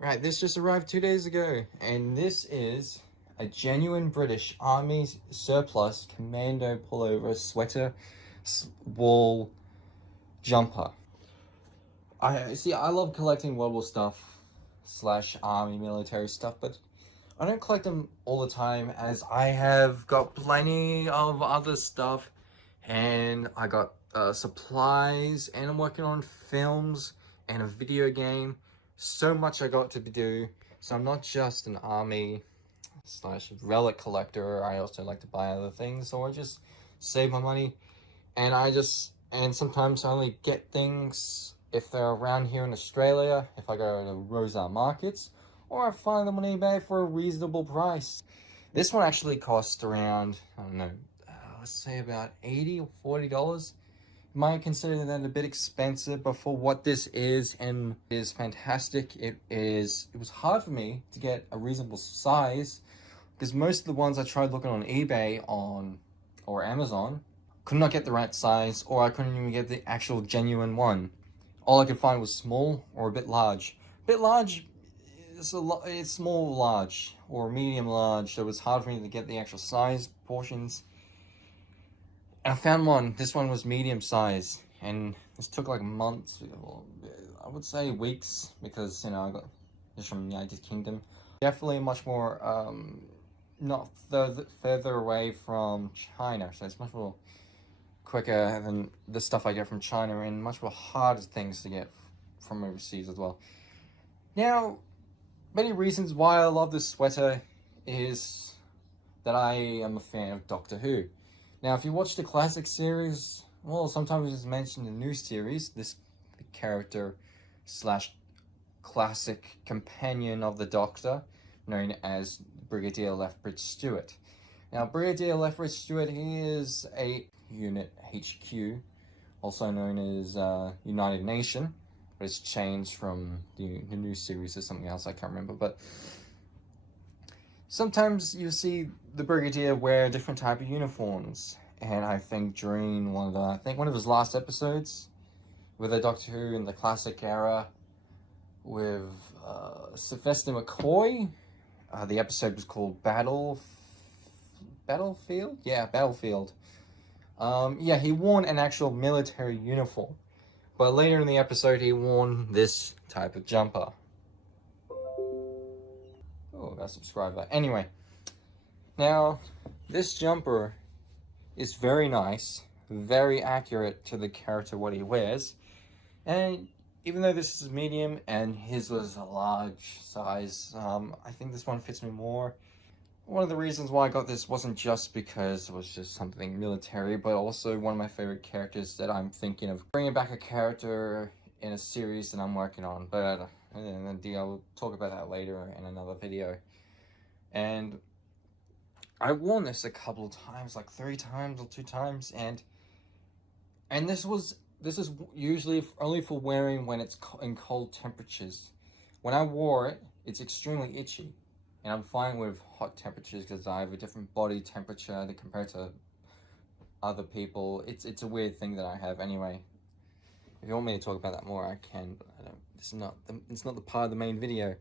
Right, this just arrived 2 days ago, and this is a genuine British Army surplus commando pullover sweater wool jumper. I love collecting World War stuff slash army military stuff, but I don't collect them all the time as I have got plenty of other stuff, and I got supplies, and I'm working on films and a video game. So much I got to do. So I'm not just an army slash relic collector. I also like to buy other things, or just save my money. And sometimes I only get things if they're around here in Australia, if I go to Rosar markets, or I find them on eBay for a reasonable price. This one actually cost around, I don't know, let's say about $80 or $40. Might consider that a bit expensive, but for what this is, and is fantastic. It was hard for me to get a reasonable size because most of the ones I tried looking on eBay or Amazon could not get the right size, or I couldn't even get the actual genuine one. All I could find was small or a bit large. A bit large, it's small large or medium large, so it was hard for me to get the actual size portions. And I found one. This one was medium size, and this took like months. I would say weeks, because I got this from the United Kingdom. Definitely much more not further away from China, so it's much more quicker than the stuff I get from China, and much more harder things to get from overseas as well. Now, many reasons why I love this sweater is that I am a fan of Doctor Who. Now, if you watch the classic series, well, sometimes it's mentioned in the new series, this character slash classic companion of the Doctor, known as Brigadier Lethbridge-Stewart. Now, Brigadier Lethbridge-Stewart, he is a unit HQ, also known as United Nation, but it's changed from the new series to something else I can't remember. But sometimes you see the Brigadier wear different type of uniforms, and I think during one of his last episodes with the Doctor Who in the classic era with Sylvester McCoy, the episode was called Battlefield. Yeah, Battlefield. Yeah, he wore an actual military uniform, but later in the episode he wore this type of jumper. Oh, gotta subscribe that. Anyway, now this jumper is very nice, very accurate to the character what he wears, and even though this is medium and his was a large size, I think this one fits me more. One of the reasons why I got this wasn't just because it was just something military, but also one of my favorite characters that I'm thinking of bringing back a character in a series that I'm working on. But I'll talk about that later in another video. And I worn this a couple of times, like 3 times or 2 times, and this is usually only for wearing when it's in cold temperatures. When I wore it, it's extremely itchy. And I'm fine with hot temperatures because I have a different body temperature compared to other people. It's a weird thing that I have. Anyway, if you want me to talk about that more, I can, but I don't. It's not the part of the main video.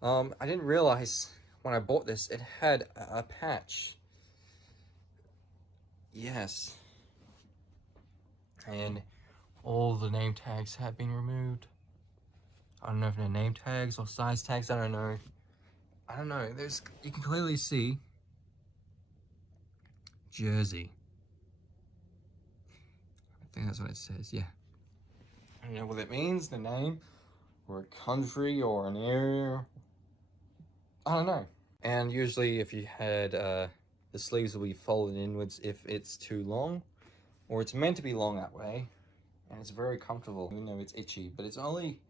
I didn't realize when I bought this it had a patch. Yes. And all the name tags have been removed. I don't know if they're name tags or size tags. I don't know. You can clearly see Jersey. I think that's what it says, yeah. I don't know what it means, the name, or a country, or an area. I don't know. And usually if you had, the sleeves will be folded inwards if it's too long, or it's meant to be long that way, and it's very comfortable, even though it's itchy, but it's only,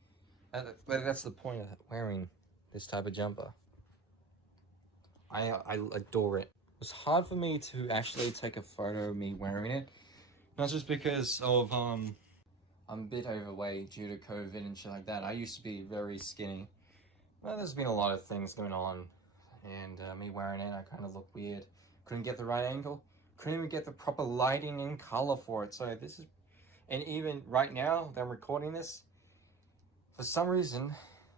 but that's the point of wearing this type of jumper. I adore it. It was hard for me to actually take a photo of me wearing it. Not just because of, I'm a bit overweight due to COVID and shit like that. I used to be very skinny. Well, there's been a lot of things going on. And me wearing it, I kind of look weird. Couldn't get the right angle. Couldn't even get the proper lighting and color for it. So this is, and even right now that I'm recording this, for some reason,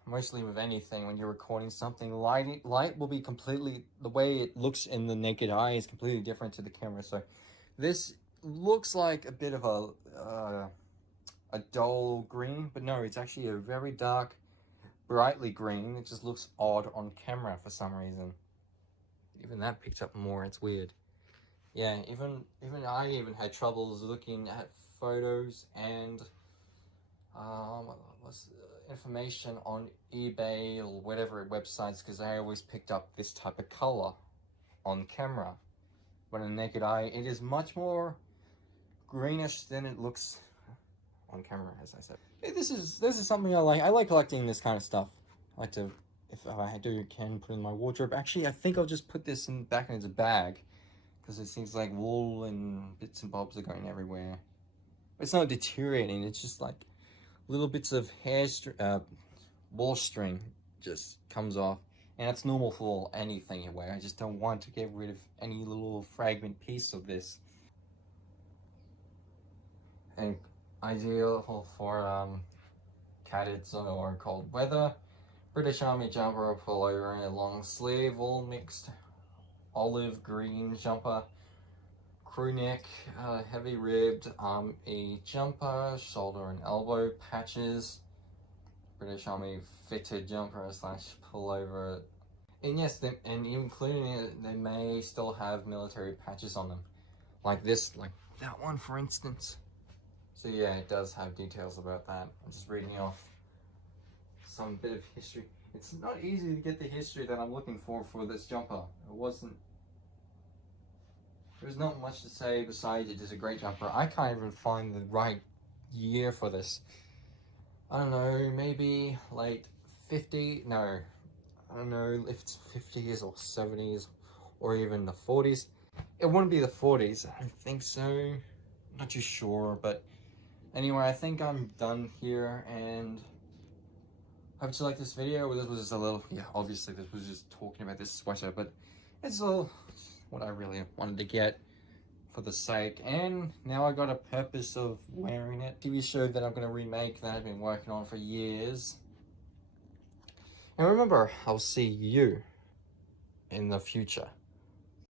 mostly with anything when you're recording something. Light will be completely, the way it looks in the naked eye is completely different to the camera. So this looks like a bit of a dull green, but no, it's actually a very dark, brightly green. It just looks odd on camera for some reason. Even that picked up more. It's weird. Yeah, even I even had troubles looking at photos and information on eBay or whatever websites, because I always picked up this type of color on camera. But in the naked eye, it is much more greenish than it looks on camera, as I said. Hey, this is something I like. I like collecting this kind of stuff. I like to, if I can put it in my wardrobe. Actually, I think I'll just put this back in its bag, because it seems like wool and bits and bobs are going everywhere. It's not deteriorating. It's just like little bits of wool string just comes off, and that's normal for anything you wear. I just don't want to get rid of any little fragment piece of this. And ideal for cadets or cold weather. British Army jumper or pullover and a long sleeve, all mixed olive green jumper. Crew neck, heavy ribbed army jumper, shoulder and elbow patches. British Army fitted jumper slash pullover. And yes, and including it, they may still have military patches on them. Like this, like that one for instance. So yeah, it does have details about that. I'm just reading off some bit of history. It's not easy to get the history that I'm looking for this jumper. There's not much to say besides it is a great jumper. I can't even find the right year for this. I don't know, maybe late 50, no. I don't know if it's 50s or 70s or even the 40s. It wouldn't be the 40s, I don't think so. Not too sure, but anyway, I think I'm done here, and I hope you like this video. This was just a little, yeah, obviously this was just talking about this sweater, but it's all what I really wanted to get for the sake, and now I got a purpose of wearing it. TV show that I'm going to remake that I've been working on for years. And remember, I'll see you in the future.